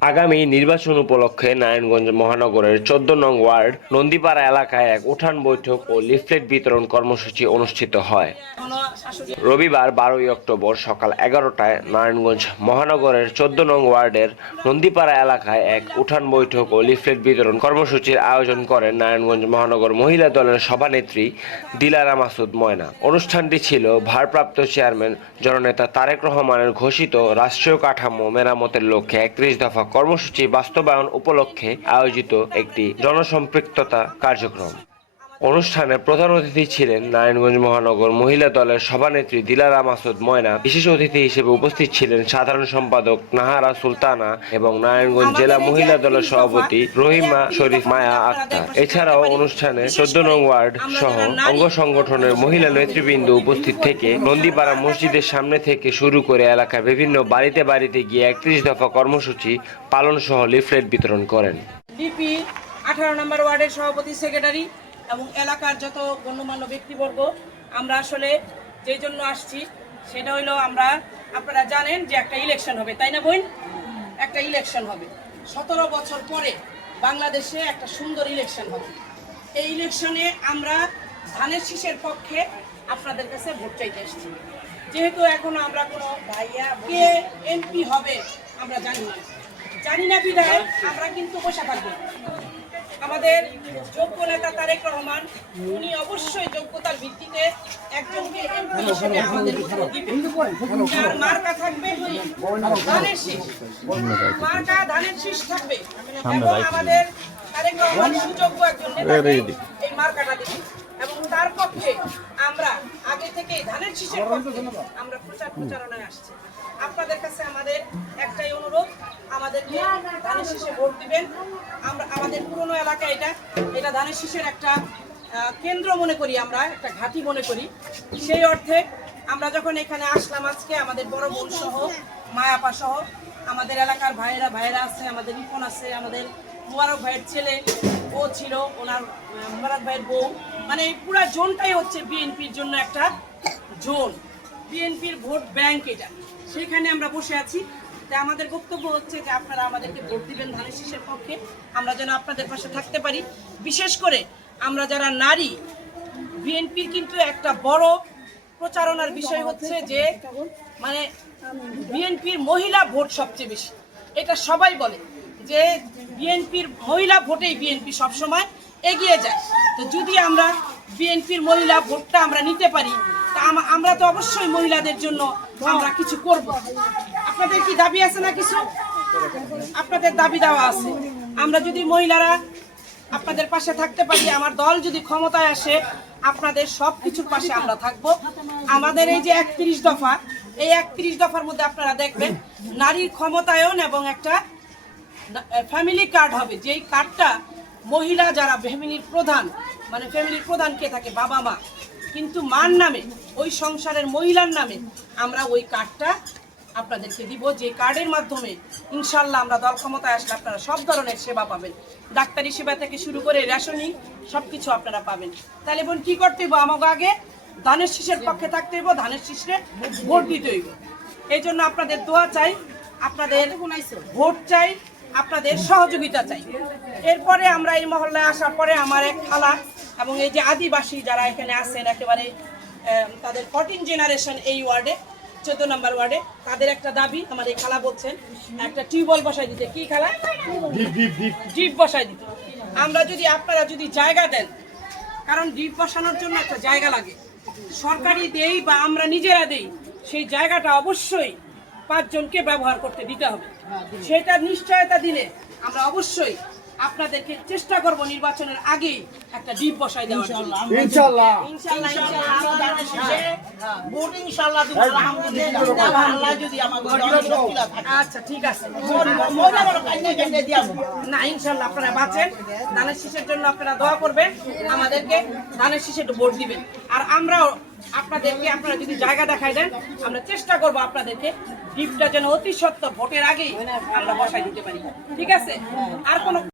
আগামী নির্বাচন উপলক্ষে নারায়ণগঞ্জ মহানগরের চোদ্দ নং ওয়ার্ড নন্দীপাড়া এলাকায় এক উঠান বৈঠক ও লিফলেট বিতরণ কর্মসূচি অনুষ্ঠিত হয়। রবিবার বারোই অক্টোবর সকাল এগারোটায় নারায়ণগঞ্জ মহানগরের চোদ্দ নং ওয়ার্ডের নন্দীপাড়া এলাকায় এক উঠান বৈঠক ও লিফলেট বিতরণ কর্মসূচির আয়োজন করেন নারায়ণগঞ্জ মহানগর মহিলা দলের সভানেত্রী দিলারা মাসুদ ময়না। অনুষ্ঠানটি ছিল ভারপ্রাপ্ত চেয়ারম্যান জননেতা তারেক রহমানের ঘোষিত রাষ্ট্রীয় কাঠামো মেরামতের লক্ষ্যে একত্রিশ দফা কর্মসূচি বাস্তবায়ন উপলক্ষে আয়োজিত একটি জনসম্পৃক্ততা কার্যক্রম। অনুষ্ঠানে প্রধান অতিথি ছিলেন নারায়ণগঞ্জ মহানগর মহিলা দলের সভানেত্রী দিলারা মাসুদ ময়না। বিশেষ অতিথি হিসেবে উপস্থিত ছিলেন সাধারণ সম্পাদক নাহারা সুলতানা এবং নারায়ণগঞ্জ জেলা মহিলা দলের সভাপতি রহিমা শরীফ মায়া আক্তার। এছাড়াও অনুষ্ঠানে চোদ্দ নং ওয়ার্ড সহ অঙ্গ সংগঠনের মহিলা নেতৃবৃন্দ উপস্থিত থেকে নন্দীপাড়া মসজিদের সামনে থেকে শুরু করে এলাকার বিভিন্ন বাড়িতে বাড়িতে গিয়ে একত্রিশ দফা কর্মসূচি পালন সহ লিফলেট বিতরণ করেন। ডিপি আঠারো নম্বর ওয়ার্ডের সভাপতি সেক্রেটারি এবং এলাকার যত গণ্যমান্য ব্যক্তিবর্গ, আমরা আসলে যেই জন্য আসছি, সেটা হইল আমরা, আপনারা জানেন যে একটা ইলেকশন হবে, তাই না বোন? একটা ইলেকশন হবে। সতেরো বছর পরে বাংলাদেশে একটা সুন্দর ইলেকশন হবে। এই ইলেকশনে আমরা ধানের শীষের পক্ষে আপনাদের কাছে ভোট চাইতে এসেছি। যেহেতু এখনও আমরা কোনো ভাইয়া কে এমপি হবে, আমরা জানি না। জানি না বিধায় আমরা কিন্তু বসে থাকব। আমাদের যোগ্য নেতা তারেক রহমান উনি অবশ্যই যোগ্যতার ভিত্তিতে একজনকে এমপি হিসেবে আমাদের মার্কা থাকবে ধানের শীষ। মার্কা ধানের শীষ থাকবে। এবং আমাদের তারেক রহমান সুযোগ্য একজন নেতাকে এই মার্কাটা দিবেন। এবং তার পক্ষে আমরা আগে থেকে ধানের শীষের পক্ষে আমরা প্রচার প্রচারণায় আসছি। আপনাদের কাছে আমাদের একটাই অনুরোধ আমাদেরকে ধানের শীষে ভোট দিবেন। আমরা, আমাদের পুরনো এলাকা এটা। এটা ধানের শীষের একটা কেন্দ্র মনে করি আমরা, একটা ঘাঁটি মনে করি। সেই অর্থে আমরা যখন এখানে আসলাম আজকে, আমাদের বড় বোন সহ মায়াপা সহ, আমাদের এলাকার ভাইয়েরা ভাইয়েরা আছে, আমাদের রিপন আছে, আমাদের মুবারক ভাইয়ের ছেলে, ও ছিল, ওনার মুবারক ভাইয়ের বউ। মানে পুরা জোনটাই হচ্ছে বিএনপির জন্য একটা জোন। বিএনপির ভোট ব্যাংক এটা। সেখানে আমরা বসে আছি। তাই আমাদের বক্তব্য হচ্ছে যে আপনারা আমাদেরকে ভোট দিবেন ধানের শীষের পক্ষে। আমরা যেন আপনাদের পাশে থাকতে পারি। বিশেষ করে আমরা যারা নারী, বিএনপির কিন্তু একটা বড় প্রচারণার বিষয় হচ্ছে যে মানে বিএনপির মহিলা ভোট সবচেয়ে বেশি। এটা সবাই বলে যে বিএনপির মহিলা ভোটেই বিএনপি সবসময় এগিয়ে যায়। তো যদি আমরা বিএনপির মহিলা ভোটটা আমরা নিতে পারি, তা আম- আমরা তো অবশ্যই মহিলাদের জন্য আমরা কিছু করব। আপনাদের কি দাবি আছে না কিছু? আপনাদের দাবি দেওয়া আছে। আমরা যদি মহিলারা আপনাদের পাশে থাকতে পারি, আমার দল যদি ক্ষমতায় আসে, আপনাদের সব কিছুর পাশে আমরা থাকব। আমাদের এই যে একত্রিশ দফা, এই একত্রিশ দফার মধ্যে আপনারা দেখবেন, নারীর ক্ষমতায়ন এবং একটা ফ্যামিলি কার্ড হবে। যেই কার্ডটা মহিলা যারা ফ্যামিলির প্রধান মানে ফ্যামিলির প্রধান কে থাকে? বাবা মা। কিন্তু মার নামে ওই সংসারের মহিলার নামে আমরা ওই কার্ডটা আপনাদেরকে দিব যে কার্ডের মাধ্যমে ইনশাল্লাহ আমরা দল ক্ষমতায় আসলে আপনারা সব ধরনের সেবা পাবেন। ডাক্তারি সেবা থেকে শুরু করে রেশনিং সব কিছু আপনারা পাবেন। তাহলে বোন কি করতে হইব? আমাকে আগে ধানের শীষের পক্ষে থাকতে হইব ধানের শীষে ভোট দিতে হইব। এই জন্য আপনাদের দোয়া চাই আপনাদের ভোট চাই আপনাদের সহযোগিতা চাই। এরপরে আমরা এই মহল্লায় আসার পরে আমার এক খালা এবং এই যে আদিবাসী যারা এখানে আছেন একেবারে তাদের ফোরটিন জেনারেশন এই ওয়ার্ডে চোদ্দ নম্বর ওয়ার্ডে তাদের একটা দাবি আমার এই খালা বলছেন একটা টিউবওয়েল বসাই দিতে। কি খালা? ডিপ বসাই দিতে। আমরা যদি আপনারা যদি জায়গা দেন কারণ ডিপ বসানোর জন্য একটা জায়গা লাগে। সরকারি দেই বা আমরা নিজেরা দেই সেই জায়গাটা অবশ্যই পাঁচজনকে ব্যবহার করতে দিতে হবে। সেটা নিশ্চয়তা দিলে আমরা অবশ্যই আপনাদেরকে চেষ্টা করব নির্বাচনের আগেই একটা ডিপ বসাই দেওয়ার জন্য। ভোট ইনশাল্লাহ দিব আলহামদুলিল্লাহ। আল্লাহ যদি থাকে আচ্ছা ঠিক আছে। মহিলা বড় কাইনে কাইনে দিয়াবো না ইনশাল্লাহ আপনারা বাঁচেন। ধানের শীষের জন্য আপনারা দোয়া করবেন। আমাদেরকে ধানের শীষে একটু ভোট দিবেন। আর আমরাও আপনাদেরকে আপনারা যদি জায়গা দেখাই দেন, আমরা চেষ্টা করব আপনাদেরকে ডিপটা যেন অতি সত্য ভোটের আগেই আমরা বসাই দিতে পারি। ঠিক আছে? আর কোনো